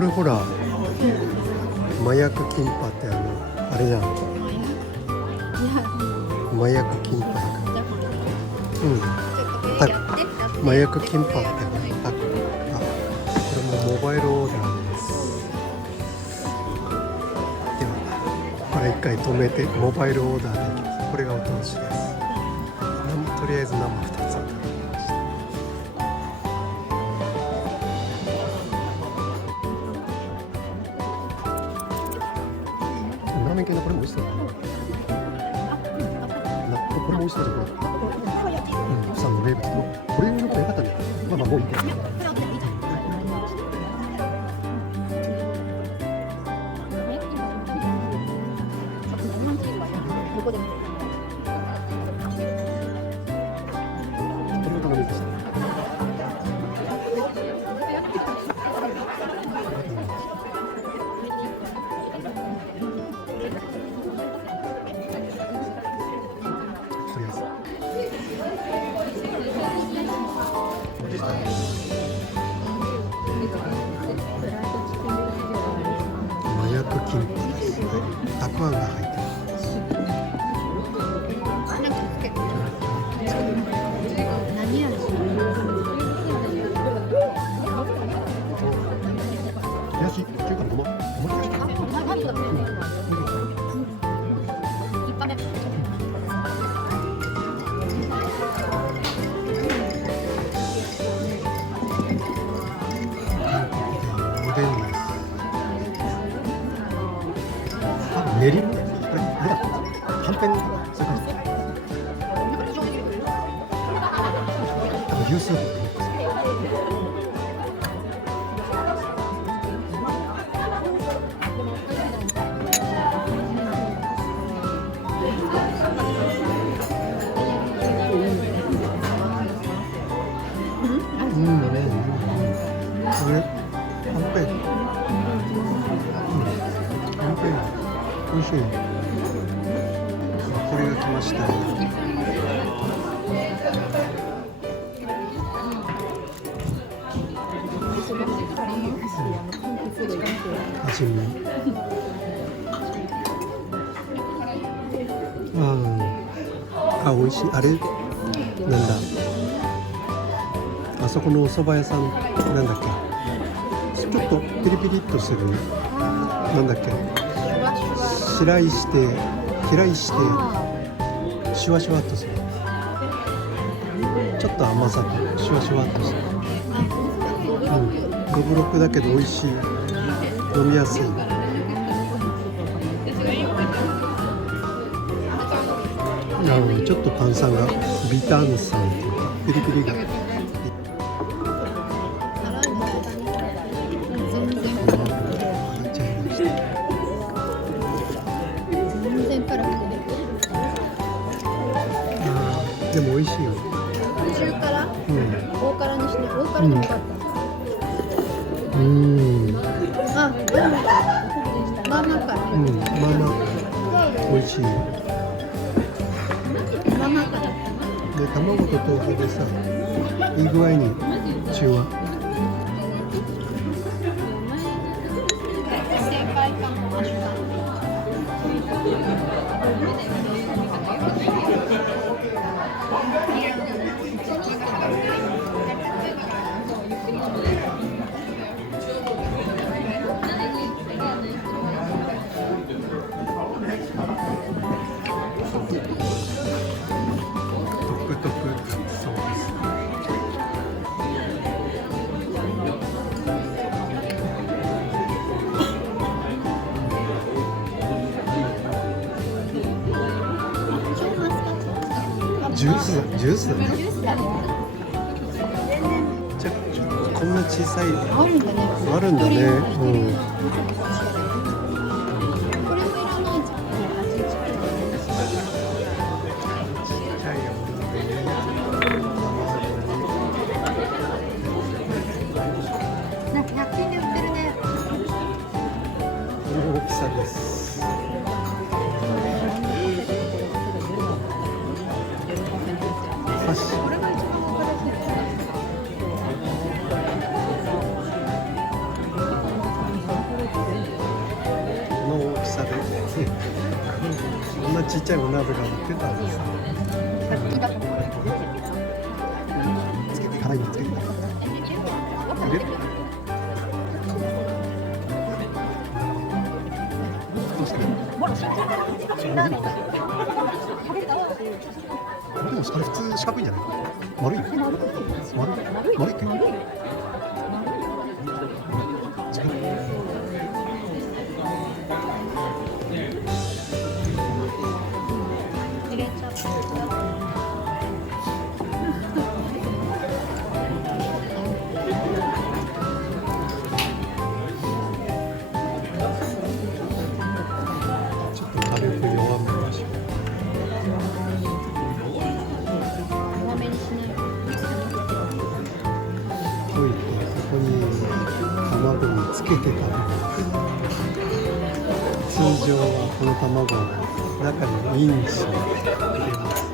これほら麻薬キンパってあれじゃん。麻薬キンパタコ。麻薬キンパってタコ。これもモバイルオーダーです。ではこれ一回止めてモバイルオーダーできます。これがお通しです。とりあえず生2つ。ラーメン系のこれも美味しそうだな。これも美味しそうじゃん。さんの名物のこれよりも良かったね。まあもういいけど。麻薬キンパです。たくあんが入ってます。冷やしっていうかごま練り物これはんぺんそういう感じ。牛スープ。これはんぺん。美味しい。これが来ました。味見。美味しい。あれなんだ。あそこのお蕎麦屋さんなんだっけ。ちょっとピリピリっとする。なんだっけ。飛来してシュワシュワっとする。ちょっと甘さとシュワシュワっとする。どぶろくだけど美味しい。飲みやすい。ちょっと炭酸が微炭酸というかピリピリが。でも美味しいよ。中辛？大辛にして、大辛でもよかった。まあまあ辛い。まあまあ美味しい。まあまあ辛い。で、卵と豆腐でさ、いい具合に中和。先輩感もマシュジュースだね。ジュースだね。じゃこんな小さいあるんだね。あるんだね。これもいらないじゃん。なんか100均で売ってるね。この大きさです。これが一番分かりやすい。ちっちゃいお鍋が売ってたんです。つけて辛いのつけて。入れる。どうしてる？そうでもあれ普通四角いんじゃない？丸い？丸いっけ？入れちゃった。ちょっと軽く弱めましょう。多めにしない。溶いてここに卵につけて食べる。通常はこの卵を中にインして入れます。